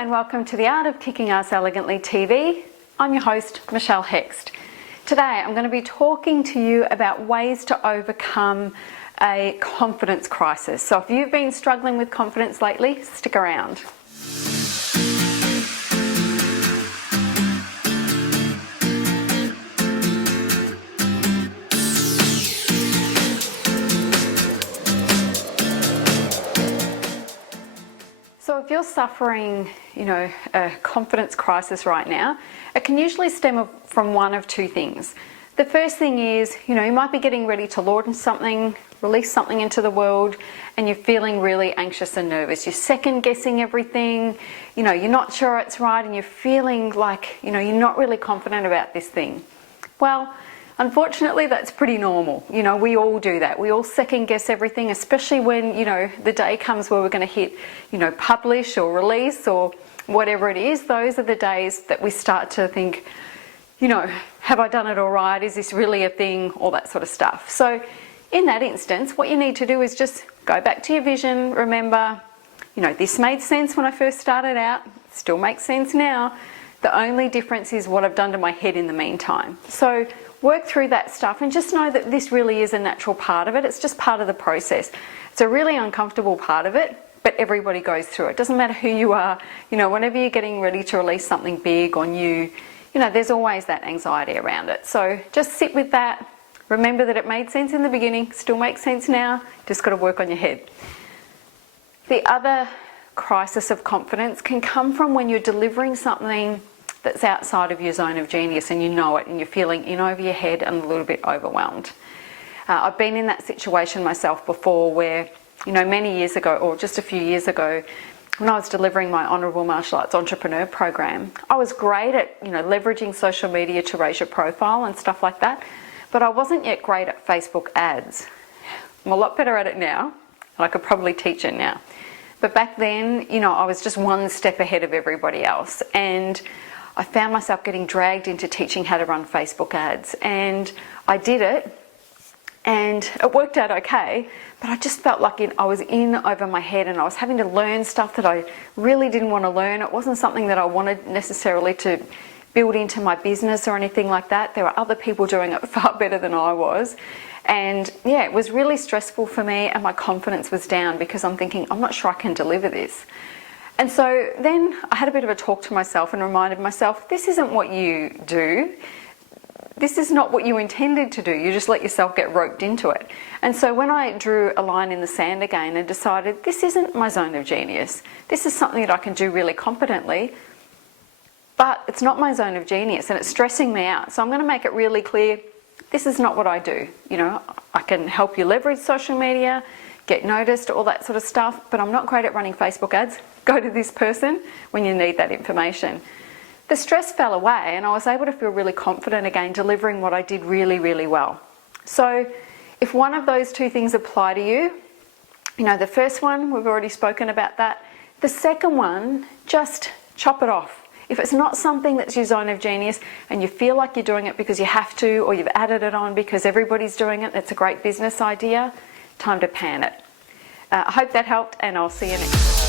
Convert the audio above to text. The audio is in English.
and welcome to the Art of Kicking Ass Elegantly TV. I'm your host, Michelle Hext. Today I'm going to be talking to you about ways to overcome a confidence crisis. So if you've been struggling with confidence lately, stick around. So if you're suffering, a confidence crisis right now, it can usually stem from one of two things. The first thing is, you might be getting ready to launch something, release something into the world, and you're feeling really anxious and nervous. You're second guessing everything, you're not sure it's right, and you're feeling like, you're not really confident about this thing. Well, unfortunately, that's pretty normal. We all do that. We all second guess everything, especially when, the day comes where we're going to hit, publish or release or whatever it is. Those are the days that we start to think, have I done it all right? Is this really a thing? All that sort of stuff. So in that instance, what you need to do is just go back to your vision. Remember, this made sense when I first started out. It still makes sense now. The only difference is what I've done to my head in the meantime. So work through that stuff and just know that this really is a natural part of it. It's just part of the process. It's a really uncomfortable part of it, but everybody goes through it. It doesn't matter who you are. Whenever you're getting ready to release something big or new, there's always that anxiety around it. So just sit with that. Remember that it made sense in the beginning, still makes sense now, just got to work on your head. The other crisis of confidence can come from when you're delivering something that's outside of your zone of genius and you know it and you're feeling in over your head and a little bit overwhelmed. I've been in that situation myself before where, many years ago or just a few years ago, when I was delivering my Honourable Martial Arts Entrepreneur Program, I was great at, leveraging social media to raise your profile and stuff like that, but I wasn't yet great at Facebook ads. I'm a lot better at it now, and I could probably teach it now. But back then, I was just one step ahead of everybody else, and I found myself getting dragged into teaching how to run Facebook ads, and I did it and it worked out okay, but I just felt like I was in over my head and I was having to learn stuff that I really didn't want to learn. It wasn't something that I wanted necessarily to build into my business or anything like that. There were other people doing it far better than I was, and yeah, it was really stressful for me and my confidence was down because I'm thinking, I'm not sure I can deliver this. And so then I had a bit of a talk to myself and reminded myself, this isn't what you do. This is not what you intended to do. You just let yourself get roped into it. And so when I drew a line in the sand again and decided, this isn't my zone of genius. This is something that I can do really competently, but it's not my zone of genius and it's stressing me out. So I'm going to make it really clear, this is not what I do. I can help you leverage social media, get noticed, all that sort of stuff, but I'm not great at running Facebook ads. Go to this person when you need that information. The stress fell away and I was able to feel really confident again, delivering what I did really, really well. So if one of those two things apply to you, the first one, we've already spoken about that. The second one, just chop it off. If it's not something that's your zone of genius and you feel like you're doing it because you have to, or you've added it on because everybody's doing it, that's a great business idea, time to pan it. I hope that helped and I'll see you next time.